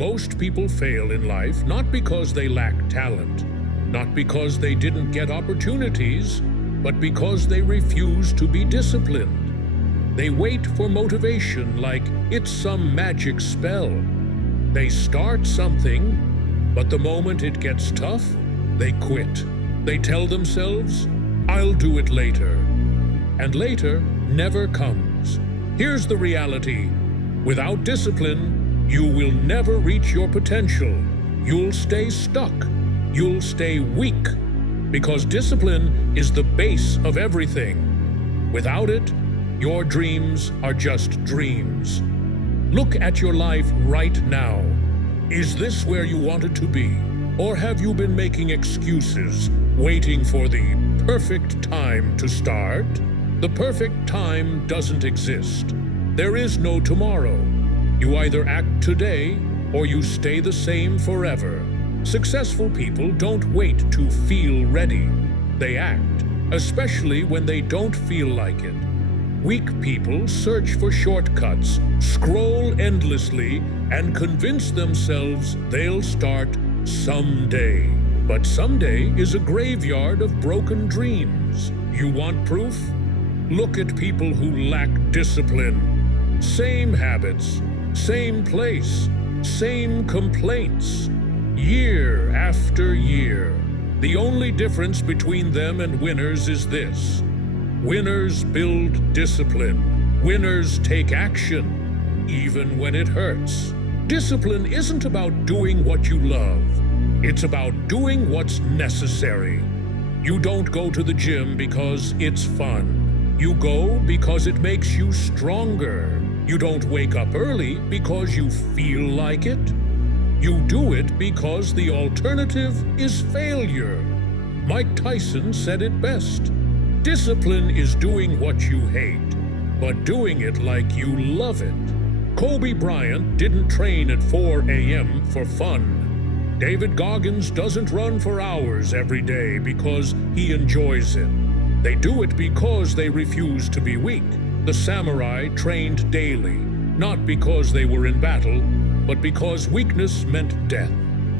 Most people fail in life not because they lack talent, not because they didn't get opportunities, but because they refuse to be disciplined. They wait for motivation like it's some magic spell. They start something, but the moment it gets tough, they quit. They tell themselves, "I'll do it later." And later never comes. Here's the reality. Without discipline, you will never reach your potential. You'll stay stuck. You'll stay weak. Because discipline is the base of everything. Without it, your dreams are just dreams. Look at your life right now. Is this where you wanted to be? Or have you been making excuses, waiting for the perfect time to start? The perfect time doesn't exist. There is no tomorrow. You either act today or you stay the same forever. Successful people don't wait to feel ready. They act, especially when they don't feel like it. Weak people search for shortcuts, scroll endlessly, and convince themselves they'll start someday. But someday is a graveyard of broken dreams. You want proof? Look at people who lack discipline. Same habits, same place, same complaints, year after year. The only difference between them and winners is this. Winners build discipline. Winners take action, even when it hurts. Discipline isn't about doing what you love. It's about doing what's necessary. You don't go to the gym because it's fun. You go because it makes you stronger. You don't wake up early because you feel like it. You do it because the alternative is failure. Mike Tyson said it best. Discipline is doing what you hate, but doing it like you love it. Kobe Bryant didn't train at 4 a.m. for fun. David Goggins doesn't run for hours every day because he enjoys it. They do it because they refuse to be weak. The samurai trained daily, not because they were in battle, but because weakness meant death.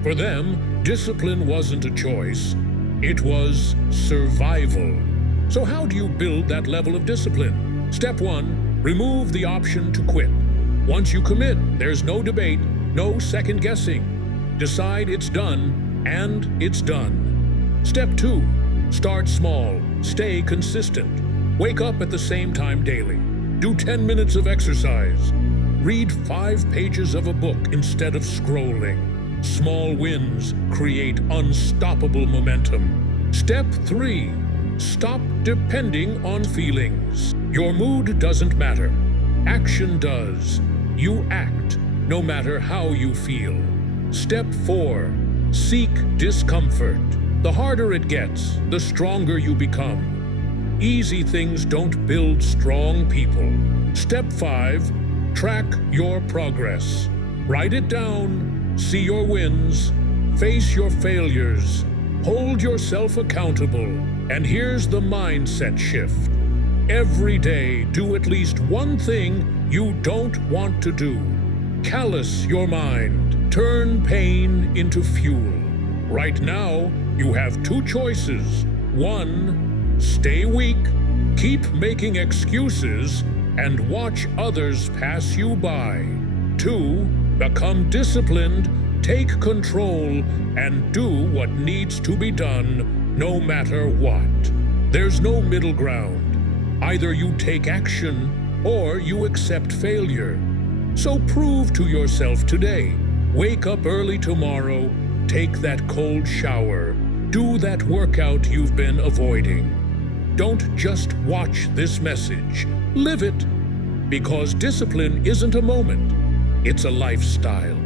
For them, discipline wasn't a choice. It was survival. So how do you build that level of discipline? Step 1, remove the option to quit. Once you commit, there's no debate, no second guessing. Decide it's done, and it's done. Step 2, start small, stay consistent. Wake up at the same time daily. Do 10 minutes of exercise. Read 5 pages of a book instead of scrolling. Small wins create unstoppable momentum. Step 3, stop depending on feelings. Your mood doesn't matter. Action does. You act, no matter how you feel. Step 4, seek discomfort. The harder it gets, the stronger you become. Easy things don't build strong people. Step 5, track your progress. Write it down, see your wins, face your failures, hold yourself accountable. And here's the mindset shift. Every day, do at least one thing you don't want to do. Callous your mind. Turn pain into fuel. Right now, you have 2 choices. 1, stay weak, keep making excuses, and watch others pass you by. 2, become disciplined, take control, and do what needs to be done, no matter what. There's no middle ground. Either you take action, or you accept failure. So prove to yourself today. Wake up early tomorrow, take that cold shower, do that workout you've been avoiding. Don't just watch this message, live it. Because discipline isn't a moment, it's a lifestyle.